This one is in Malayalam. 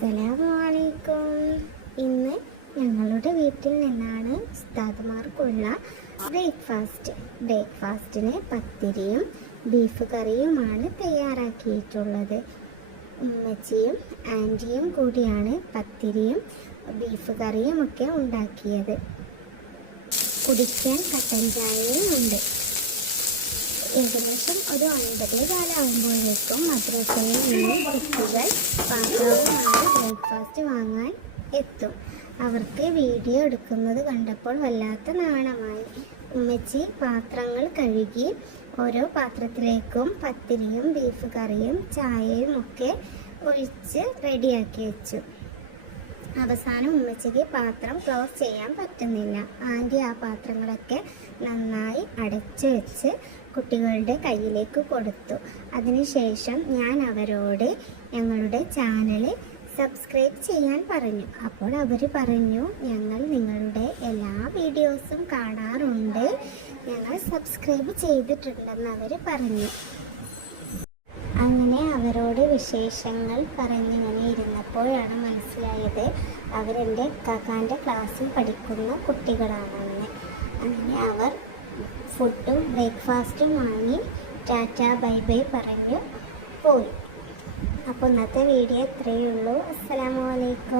അസ്സലാമലൈക്കും. ഇന്ന് ഞങ്ങളുടെ വീട്ടിൽ നിന്നാണ് ഉസ്താദുമാർക്കുള്ള ബ്രേക്ക്ഫാസ്റ്റിന് പത്തിരിയും ബീഫ് കറിയുമാണ് തയ്യാറാക്കിയിട്ടുള്ളത്. ഉമ്മച്ചിയും ആൻറ്റിയും കൂടിയാണ് പത്തിരിയും ബീഫ് കറിയും ഒക്കെ ഉണ്ടാക്കിയത്. കുടിക്കാൻ കട്ടൻ ചായയും ഉണ്ട്. ഏകദേശം ഒരു 9 കാലമാകുമ്പോഴേക്കും മദ്രസയിൽ നിന്ന് കുട്ടികൾ പാത്രവുമായി ബ്രേക്ക്ഫാസ്റ്റ് വാങ്ങാൻ എത്തും. അവർക്ക് വീഡിയോ എടുക്കുന്നത് കണ്ടപ്പോൾ വല്ലാത്ത നാണമായി. ഉമ്മച്ചി പാത്രങ്ങൾ കഴുകി ഓരോ പാത്രത്തിലേക്കും പത്തിരിയും ബീഫ് കറിയും ചായയും ഒക്കെ ഒഴിച്ച് റെഡിയാക്കി വെച്ചു. അവസാനം ഉമ്മച്ചിക്ക് പാത്രം ക്ലോസ് ചെയ്യാൻ പറ്റുന്നില്ല. ആൻറ്റി ആ പാത്രങ്ങളൊക്കെ നന്നായി അടച്ചു വെച്ച് കുട്ടികളുടെ കയ്യിലേക്ക് കൊടുത്തു. അതിനുശേഷം ഞാൻ അവരോട് ഞങ്ങളുടെ ചാനൽ സബ്സ്ക്രൈബ് ചെയ്യാൻ പറഞ്ഞു. അപ്പോൾ അവർ പറഞ്ഞു, ഞങ്ങൾ നിങ്ങളുടെ എല്ലാ വീഡിയോസും കാണാറുണ്ട്, ഞങ്ങൾ സബ്സ്ക്രൈബ് ചെയ്തിട്ടുണ്ടെന്ന് അവർ പറഞ്ഞു. അങ്ങനെ അവരോട് വിശേഷങ്ങൾ പറഞ്ഞിങ്ങനെ ഇരുന്നപ്പോഴാണ് മനസ്സിലായത് അവരെൻ്റെ കാക്കാൻ്റെ ക്ലാസ്സിൽ പഠിക്കുന്ന കുട്ടികളാണെന്ന്. അങ്ങനെ അവർ ഫുഡും ബ്രേക്ക്ഫാസ്റ്റും വാങ്ങി ടാറ്റ ബൈ ബൈ പറഞ്ഞു പോയി. അപ്പോൾ ഇന്നത്തെ വീഡിയോ ഇത്രയേ ഉള്ളൂ. അസ്സലാമു അലൈക്കും.